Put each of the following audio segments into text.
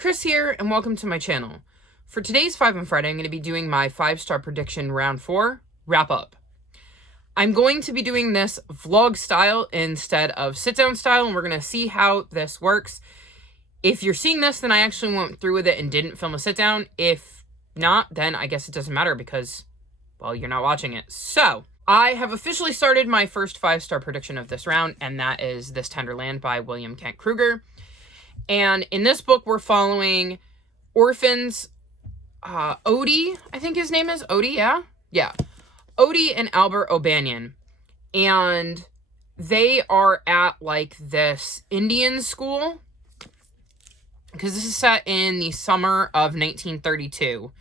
Chris here, and welcome to my channel. For today's 5 on Friday, I'm going to be doing my 5-star prediction round 4 wrap-up. I'm going to be doing this vlog style instead of sit-down style, and we're going to see how this works. If you're seeing this, then I actually went through with it and didn't film a sit-down. If not, then I guess it doesn't matter because, well, you're not watching it. So, I have officially started my first 5-star prediction of this round, and that is This Tenderland by William Kent Kruger. And in this book, we're following orphans, Odie, I think his name is Odie, yeah? Yeah. Odie and Albert O'Banion. And they are at, like, this Indian school. Because this is set in the summer of 1932.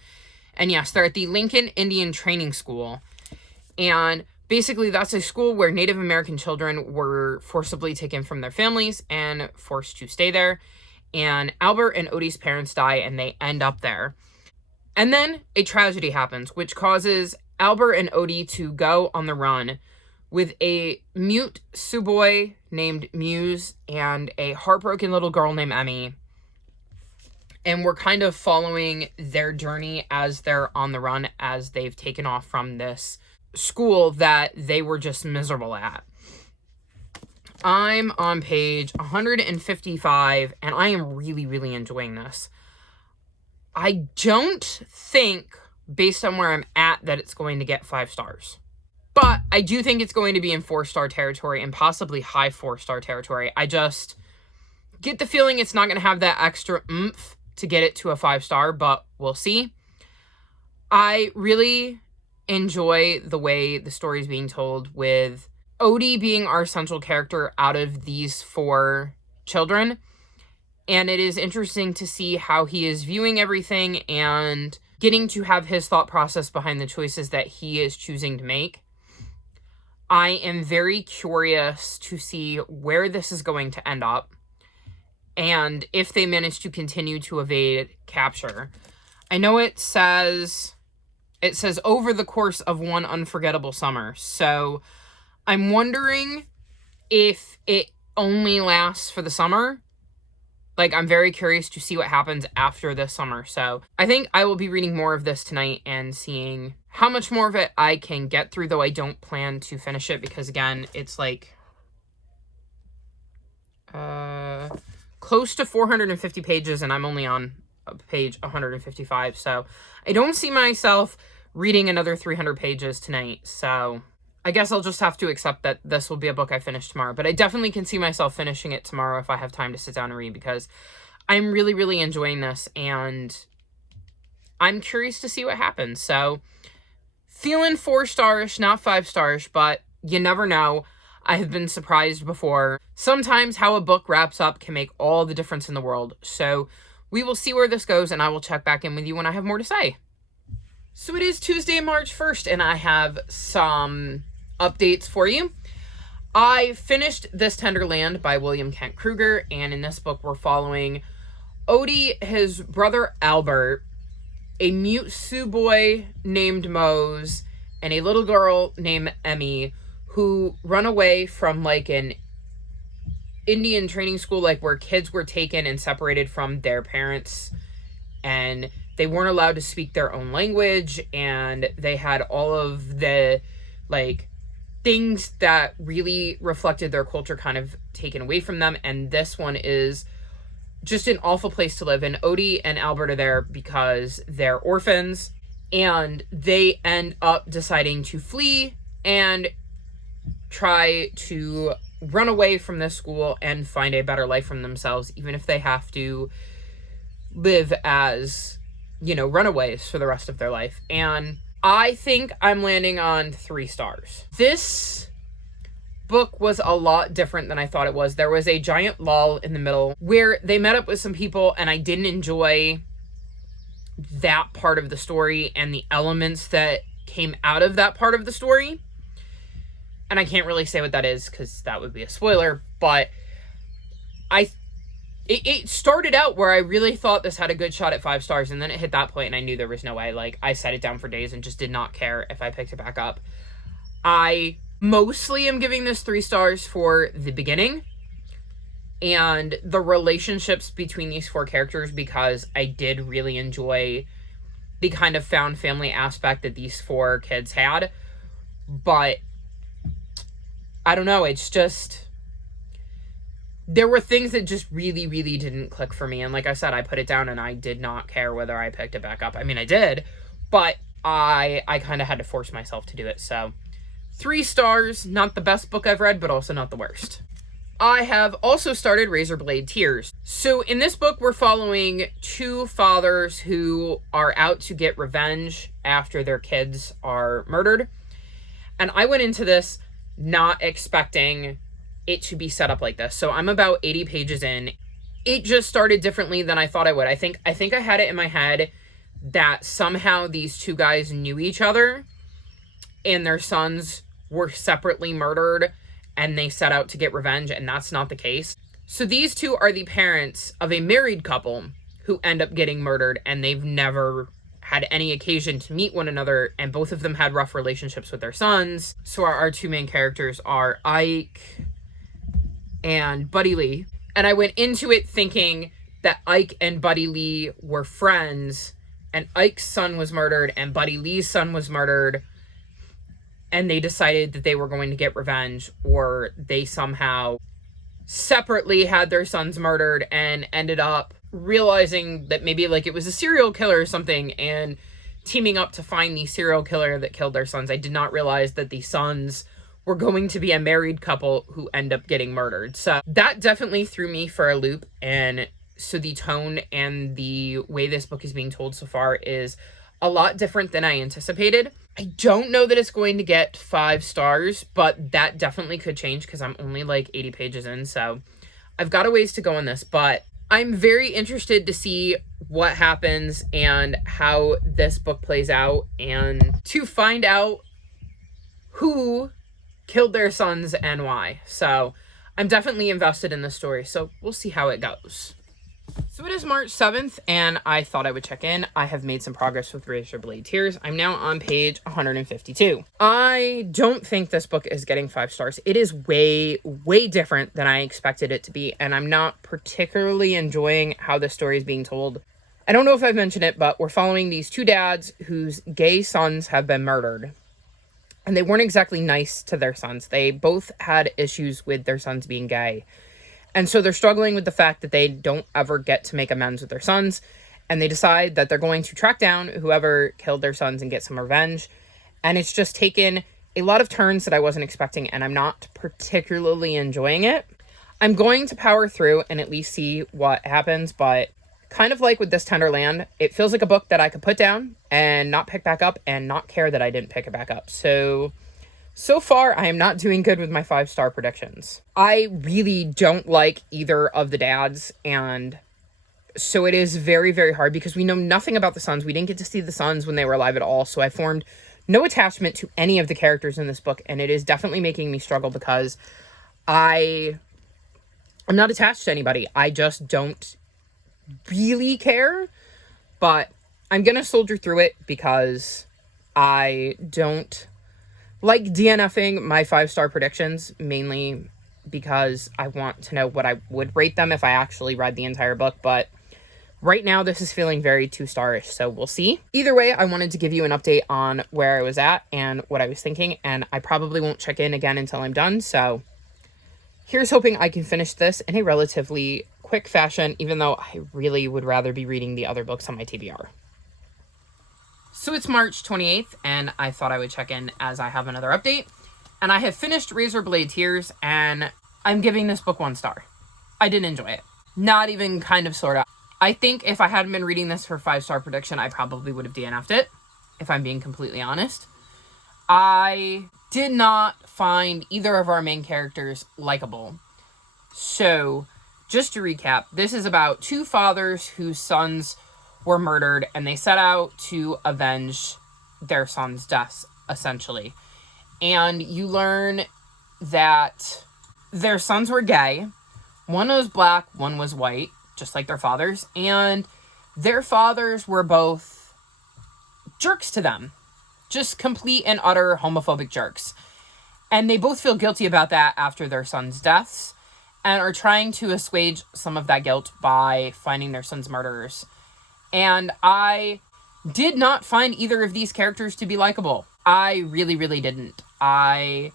And yes, they're at the Lincoln Indian Training School. And basically, that's a school where Native American children were forcibly taken from their families and forced to stay there. And Albert and Odie's parents die, and they end up there. And then a tragedy happens, which causes Albert and Odie to go on the run with a mute Sioux boy named Muse and a heartbroken little girl named Emmy. And we're kind of following their journey as they're on the run, as they've taken off from this school that they were just miserable at. I'm on page 155, and I am really, really enjoying this. I don't think, based on where I'm at, that it's going to get 5 stars. But I do think it's going to be in 4-star territory and possibly high 4-star territory. I just get the feeling it's not going to have that extra oomph to get it to a 5-star, but we'll see. I really enjoy the way the story is being told, with Odie being our central character out of these 4 children. And it is interesting to see how he is viewing everything and getting to have his thought process behind the choices that he is choosing to make. I am very curious to see where this is going to end up and if they manage to continue to evade capture. I know it says over the course of one unforgettable summer. So I'm wondering if it only lasts for the summer. Like, I'm very curious to see what happens after this summer. So I think I will be reading more of this tonight and seeing how much more of it I can get through, though I don't plan to finish it because, again, it's like close to 450 pages, and I'm only on page 155. So I don't see myself reading another 300 pages tonight. So I guess I'll just have to accept that this will be a book I finish tomorrow. But I definitely can see myself finishing it tomorrow if I have time to sit down and read, because I'm really, really enjoying this, and I'm curious to see what happens. So feeling 4 stars, not 5 stars, but you never know. I have been surprised before. Sometimes how a book wraps up can make all the difference in the world. So we will see where this goes, and I will check back in with you when I have more to say. So it is Tuesday, March 1st, and I have some updates for you. I finished This Tenderland by William Kent Kruger, and in this book we're following Odie, his brother Albert, a mute Sioux boy named Mose, and a little girl named Emmy, who run away from, like, an Indian training school, like, where kids were taken and separated from their parents, and they weren't allowed to speak their own language, and they had all of the, like, things that really reflected their culture kind of taken away from them. And this one is just an awful place to live. And Odie and Albert are there because they're orphans, and they end up deciding to flee and try to run away from this school and find a better life for themselves, even if they have to live as, you know, runaways for the rest of their life. And I think I'm landing on 3 stars. This book was a lot different than I thought it was. There was a giant lull in the middle where they met up with some people, and I didn't enjoy that part of the story and the elements that came out of that part of the story. And I can't really say what that is because that would be a spoiler, but it started out where I really thought this had a good shot at 5 stars, and then it hit that point and I knew there was no way. Like, I set it down for days and just did not care if I picked it back up. I mostly am giving this 3 stars for the beginning. and the relationships between these four characters, because I did really enjoy the kind of found family aspect that these four kids had. But I don't know, it's just, there were things that just really, really didn't click for me. And like I said, I put it down and I did not care whether I picked it back up. I mean, I did, but I kind of had to force myself to do it. So 3 stars, not the best book I've read, but also not the worst. I have also started Razorblade Tears. So in this book, we're following 2 fathers who are out to get revenge after their kids are murdered. And I went into this not expecting it to be set up like this. So I'm about 80 pages in. It just started differently than I thought I would. I think I had it in my head that somehow these 2 guys knew each other and their sons were separately murdered and they set out to get revenge, and that's not the case. So these 2 are the parents of a married couple who end up getting murdered, and they've never had any occasion to meet one another, and both of them had rough relationships with their sons. So our 2 main characters are Ike and Buddy Lee. And I went into it thinking that Ike and Buddy Lee were friends, and Ike's son was murdered and Buddy Lee's son was murdered, and they decided that they were going to get revenge, or they somehow separately had their sons murdered and ended up realizing that maybe like it was a serial killer or something and teaming up to find the serial killer that killed their sons. I did not realize that the sons were going to be a married couple who end up getting murdered. So that definitely threw me for a loop. And so the tone and the way this book is being told so far is a lot different than I anticipated. I don't know that it's going to get 5 stars, but that definitely could change because I'm only like 80 pages in. So I've got a ways to go on this, but I'm very interested to see what happens and how this book plays out, and to find out who killed their sons and why. So I'm definitely invested in this story, so we'll see how it goes. So it is March 7th, and I thought I would check in. I have made some progress with Razorblade Tears. I'm now on page 152. I don't think this book is getting 5 stars. It is way, way different than I expected it to be, and I'm not particularly enjoying how the story is being told. I don't know if I've mentioned it, but we're following these 2 dads whose gay sons have been murdered. And they weren't exactly nice to their sons. They both had issues with their sons being gay. And so they're struggling with the fact that they don't ever get to make amends with their sons. And they decide that they're going to track down whoever killed their sons and get some revenge. And it's just taken a lot of turns that I wasn't expecting, and I'm not particularly enjoying it. I'm going to power through and at least see what happens, but kind of like with this Tenderland, it feels like a book that I could put down and not pick back up and not care that I didn't pick it back up. So far, I am not doing good with my 5-star predictions. I really don't like either of the dads, and so it is very, very hard because we know nothing about the sons. We didn't get to see the sons when they were alive at all, so I formed no attachment to any of the characters in this book, and it is definitely making me struggle because I'm not attached to anybody. I just don't really care, but I'm gonna soldier through it because I don't like DNFing my 5-star predictions, mainly because I want to know what I would rate them if I actually read the entire book, but right now this is feeling very 2-star-ish, so we'll see. Either way, I wanted to give you an update on where I was at and what I was thinking, and I probably won't check in again until I'm done, so here's hoping I can finish this in a relatively quick fashion, even though I really would rather be reading the other books on my TBR. So it's March 28th, and I thought I would check in as I have another update. And I have finished Razorblade Tears, and I'm giving this book 1 star. I didn't enjoy it. Not even kind of, sort of. I think if I hadn't been reading this for 5-star prediction, I probably would have DNF'd it, if I'm being completely honest. I did not find either of our main characters likable. So, just to recap, this is about 2 fathers whose sons were murdered, and they set out to avenge their sons' deaths, essentially. And you learn that their sons were gay. One was black, one was white, just like their fathers. And their fathers were both jerks to them. Just complete and utter homophobic jerks. And they both feel guilty about that after their sons' deaths. and are trying to assuage some of that guilt by finding their son's murderers. And I did not find either of these characters to be likable. I really, really didn't. I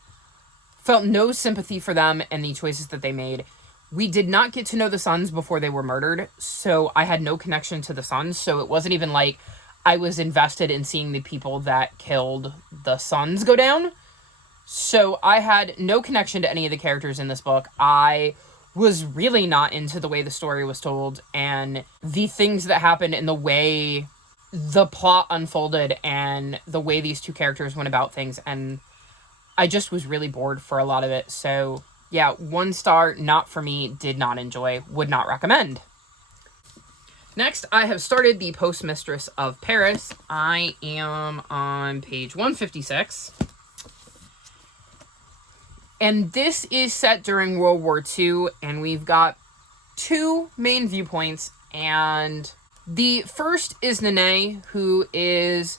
felt no sympathy for them and the choices that they made. We did not get to know the sons before they were murdered, so I had no connection to the sons, so it wasn't even like I was invested in seeing the people that killed the sons go down. So I had no connection to any of the characters in this book. I was really not into the way the story was told and the things that happened and the way the plot unfolded and the way these two characters went about things. And I just was really bored for a lot of it. So yeah, 1 star, not for me, did not enjoy, would not recommend. Next, I have started the Mistress of Paris. I am on page 156. And this is set during World War II, and we've got 2 main viewpoints. And the first is Nene, who is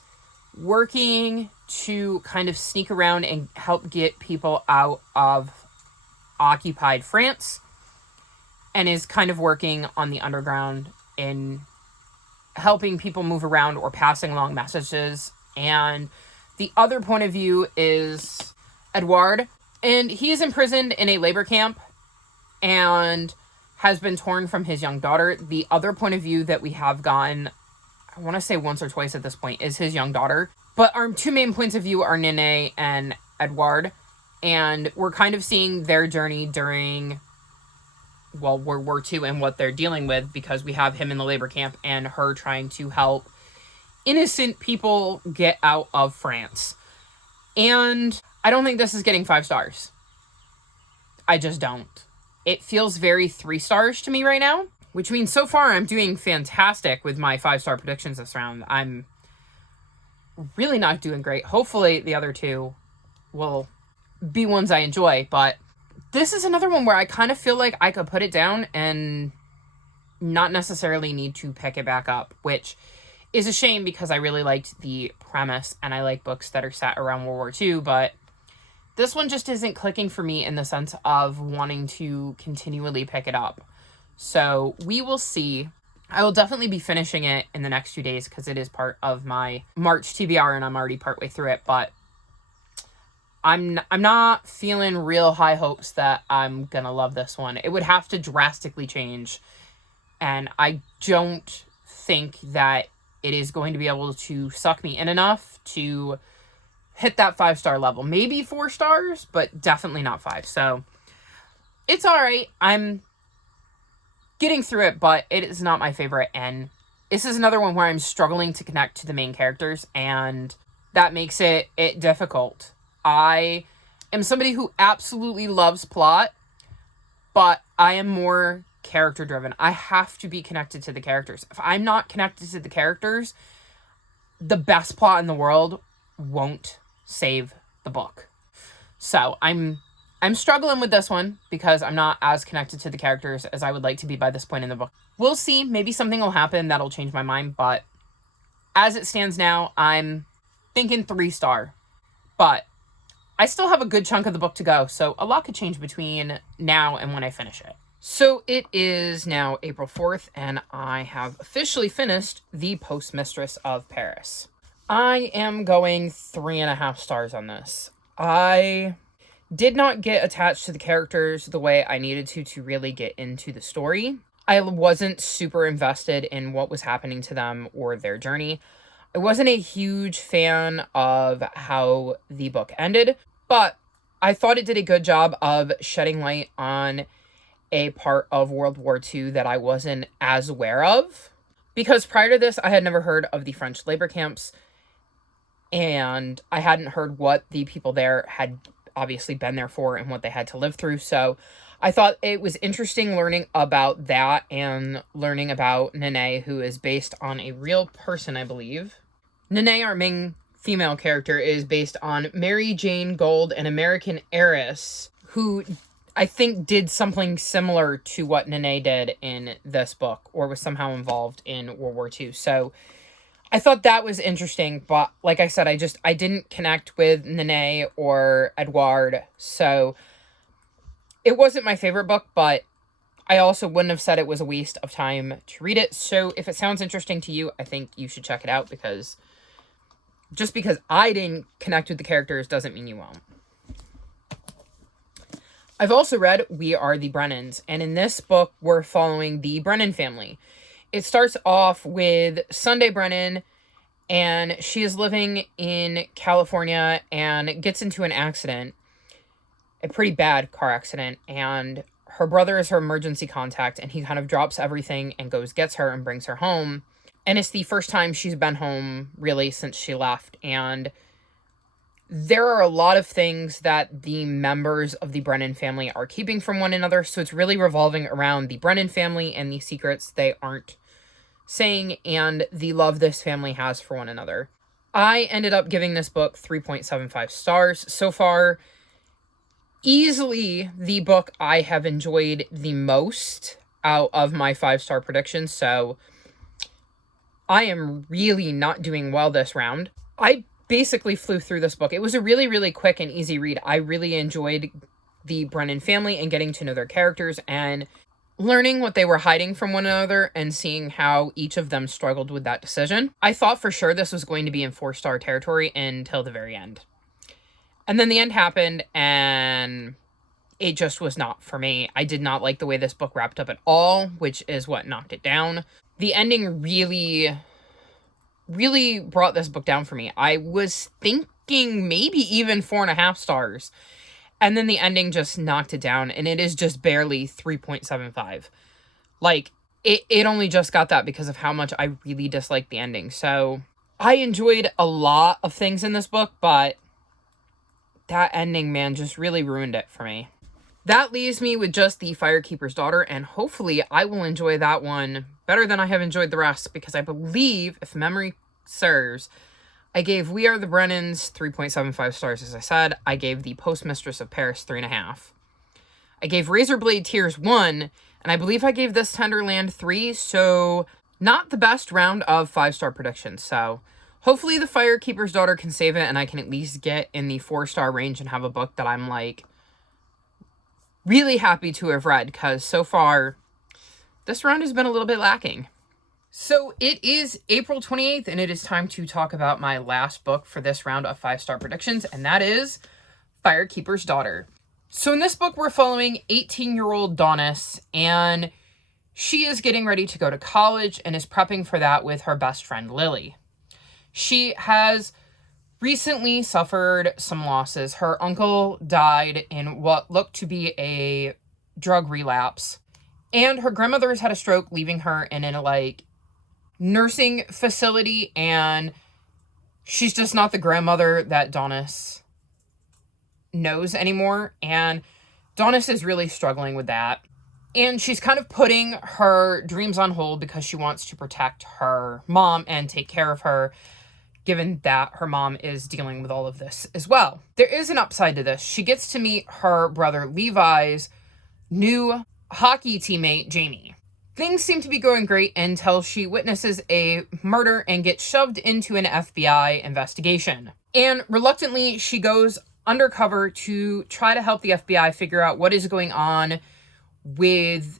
working to kind of sneak around and help get people out of occupied France, and is kind of working on the underground in helping people move around or passing along messages. And the other point of view is Edouard, and he is imprisoned in a labor camp and has been torn from his young daughter. The other point of view that we have gotten, I want to say once or twice at this point, is his young daughter. But our 2 main points of view are Nene and Edouard, and we're kind of seeing their journey during, well, World War II and what they're dealing with, because we have him in the labor camp and her trying to help innocent people get out of France. And I don't think this is getting 5 stars. I just don't. It feels very 3 stars to me right now, which means so far I'm doing fantastic with my 5-star predictions this round. I'm really not doing great. Hopefully the other 2 will be ones I enjoy, but this is another one where I kind of feel like I could put it down and not necessarily need to pick it back up, which is a shame because I really liked the premise and I like books that are set around World War II, but this one just isn't clicking for me in the sense of wanting to continually pick it up. So we will see. I will definitely be finishing it in the next 2 days because it is part of my March TBR and I'm already partway through it, but I'm not feeling real high hopes that I'm gonna love this one. It would have to drastically change, and I don't think that it is going to be able to suck me in enough to hit that 5-star level. Maybe 4 stars, but definitely not 5. So it's all right. I'm getting through it, but it is not my favorite. And this is another one where I'm struggling to connect to the main characters, and that makes it difficult. I am somebody who absolutely loves plot, but I am more character driven. I have to be connected to the characters. If I'm not connected to the characters, the best plot in the world won't save the book. So I'm struggling with this one because I'm not as connected to the characters as I would like to be by this point in the book. We'll see. Maybe something will happen that'll change my mind, but as it stands now, I'm thinking 3-star. But I still have a good chunk of the book to go, so a lot could change between now and when I finish it. So it is now April 4th, and I have officially finished the Mistress of Paris. I am going 3.5 stars on this. I did not get attached to the characters the way I needed to really get into the story. I wasn't super invested in what was happening to them or their journey. I wasn't a huge fan of how the book ended, but I thought it did a good job of shedding light on a part of World War II that I wasn't as aware of. Because prior to this, I had never heard of the French labor camps, and I hadn't heard what the people there had obviously been there for and what they had to live through. So I thought it was interesting learning about that and learning about Nene, who is based on a real person, I believe. Nene, our main female character, is based on Mary Jane Gold, an American heiress who I think did something similar to what Nene did in this book, or was somehow involved in World War II. So I thought that was interesting, but like I said, I didn't connect with Nene or Edouard, so It wasn't my favorite book, but I also wouldn't have said it was a waste of time to read it. So if it sounds interesting to you, I think you should check it out, because just because I didn't connect with the characters doesn't mean you won't. I've also read We Are the Brennanns, and in this book, we're following the Brennan family. It starts off with Sunday Brennan, and she is living in California and gets into an accident, a pretty bad car accident, and her brother is her emergency contact, and he kind of drops everything and gets her and brings her home. And it's the first time she's been home, really, since she left, and there are a lot of things that the members of the Brennan family are keeping from one another, so it's really revolving around the Brennan family and the secrets they aren't saying and the love this family has for one another. I ended up giving this book 3.75 stars. So far, easily the book I have enjoyed the most out of my 5-star predictions, so I am really not doing well this round. I basically flew through this book. It was a really, really quick and easy read. I really enjoyed the Brennan family and getting to know their characters and learning what they were hiding from one another and seeing how each of them struggled with that decision. I thought for sure this was going to be in 4-star territory until the very end. And then the end happened, and it just was not for me. I did not like the way this book wrapped up at all, which is what knocked it down. The ending really brought this book down for me. I was thinking maybe even 4.5 stars. And then the ending just knocked it down, and it is just barely 3.75. Like, it only just got that because of how much I really disliked the ending. So, I enjoyed a lot of things in this book, but that ending, man, just really ruined it for me. That leaves me with just the Firekeepers Daughter, and hopefully I will enjoy that one better than I have enjoyed the rest, because I believe, if memory serves, I gave We Are the Brennanns 3.75 stars, as I said. I gave the Mistress of Paris 3.5. I gave Razorblade Tears 1, and I believe I gave this Tenderland 3, so not the best round of 5-star predictions. So hopefully the Firekeeper's Daughter can save it, and I can at least get in the 4-star range and have a book that I'm, like, really happy to have read, because so far this round has been a little bit lacking. So it is April 28th, and it is time to talk about my last book for this round of 5-star predictions, and that is Firekeeper's Daughter. So in this book, we're following 18-year-old Donis, and she is getting ready to go to college and is prepping for that with her best friend, Lily. She has recently suffered some losses. Her uncle died in what looked to be a drug relapse, and her grandmother has had a stroke, leaving her in a, nursing facility, and she's just not the grandmother that Donis knows anymore, and Donis is really struggling with that. And she's kind of putting her dreams on hold because she wants to protect her mom and take care of her, given that her mom is dealing with all of this as well. There is an upside to this. She gets to meet her brother Levi's new hockey teammate, Jamie. Things seem to be going great until she witnesses a murder and gets shoved into an FBI investigation. And reluctantly, she goes undercover to try to help the FBI figure out what is going on with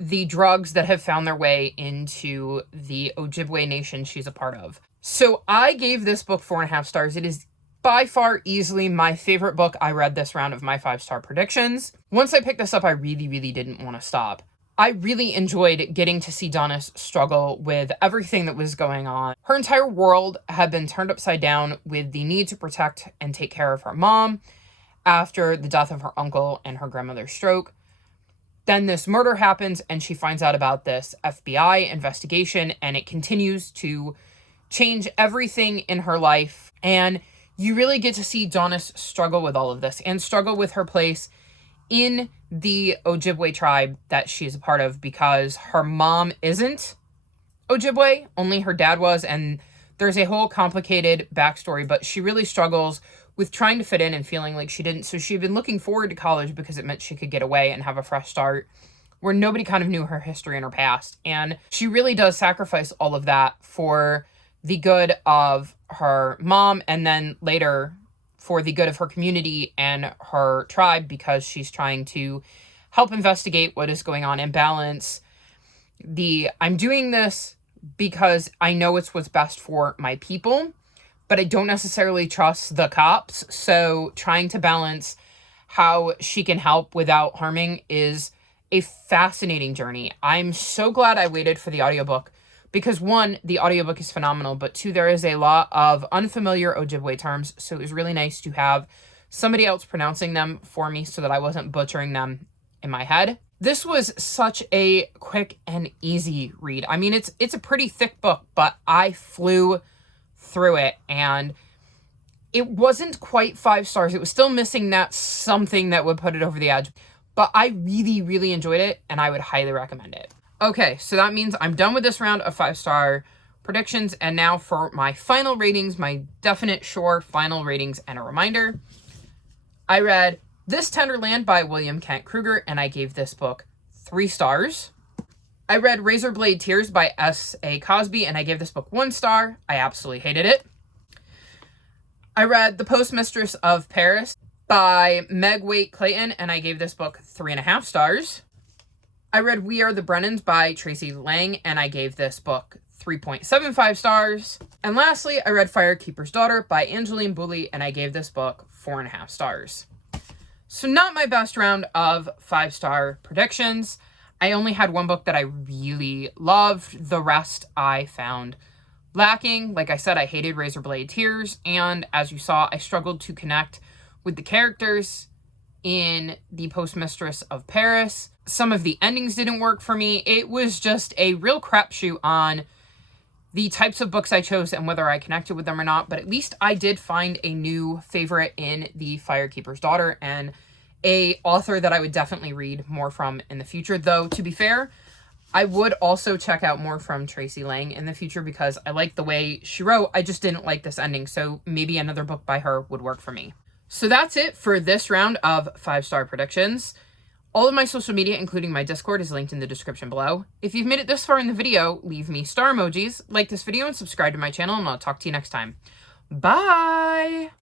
the drugs that have found their way into the Ojibwe nation she's a part of. So I gave this book 4.5 stars. It is by far easily my favorite book I read this round of my 5-star predictions. Once I picked this up, I really, really didn't want to stop. I really enjoyed getting to see Donis struggle with everything that was going on. Her entire world had been turned upside down with the need to protect and take care of her mom after the death of her uncle and her grandmother's stroke. Then this murder happens, and she finds out about this FBI investigation, and it continues to change everything in her life. And you really get to see Donis struggle with all of this and struggle with her place in the Ojibwe tribe that she's a part of, because her mom isn't Ojibwe, only her dad was, and there's a whole complicated backstory, but she really struggles with trying to fit in and feeling like she didn't. So she'd been looking forward to college because it meant she could get away and have a fresh start where nobody kind of knew her history and her past. And she really does sacrifice all of that for the good of her mom, and then later for the good of her community and her tribe, because she's trying to help investigate what is going on and balance I'm doing this because I know it's what's best for my people, but I don't necessarily trust the cops. So trying to balance how she can help without harming is a fascinating journey. I'm so glad I waited for the audiobook because, one, the audiobook is phenomenal, but two, there is a lot of unfamiliar Ojibwe terms. So it was really nice to have somebody else pronouncing them for me so that I wasn't butchering them in my head. This was such a quick and easy read. I mean, it's a pretty thick book, but I flew through it, and it wasn't quite 5 stars. It was still missing that something that would put it over the edge, but I really, really enjoyed it, and I would highly recommend it. Okay, so that means I'm done with this round of 5-star predictions, and now for my final ratings, my definite sure final ratings. And a reminder, I read This Tenderland by William Kent Kruger, and I gave this book 3 stars. I read Razorblade Tears by S.A. Cosby, and I gave this book 1 star. I absolutely hated it. I read The Mistress of Paris by Meg Waite Clayton, and I gave this book 3.5 stars. I read We Are the Brennanns by Tracy Lang, and I gave this book 3.75 stars. And lastly, I read Firekeepers Daughter by Angeline Booley, and I gave this book 4.5 stars. So not my best round of 5-star predictions. I only had one book that I really loved. The rest I found lacking. Like I said, I hated Razorblade Tears, and as you saw, I struggled to connect with the characters in The Mistress of Paris. Some of the endings didn't work for me. It was just a real crapshoot on the types of books I chose and whether I connected with them or not, but at least I did find a new favorite in The Firekeeper's Daughter, and a author that I would definitely read more from in the future. Though, to be fair, I would also check out more from Tracy Lang in the future because I like the way she wrote. I just didn't like this ending, so maybe another book by her would work for me. So that's it for this round of 5-star predictions. All of my social media, including my Discord, is linked in the description below. If you've made it this far in the video, leave me star emojis, like this video, and subscribe to my channel, and I'll talk to you next time. Bye!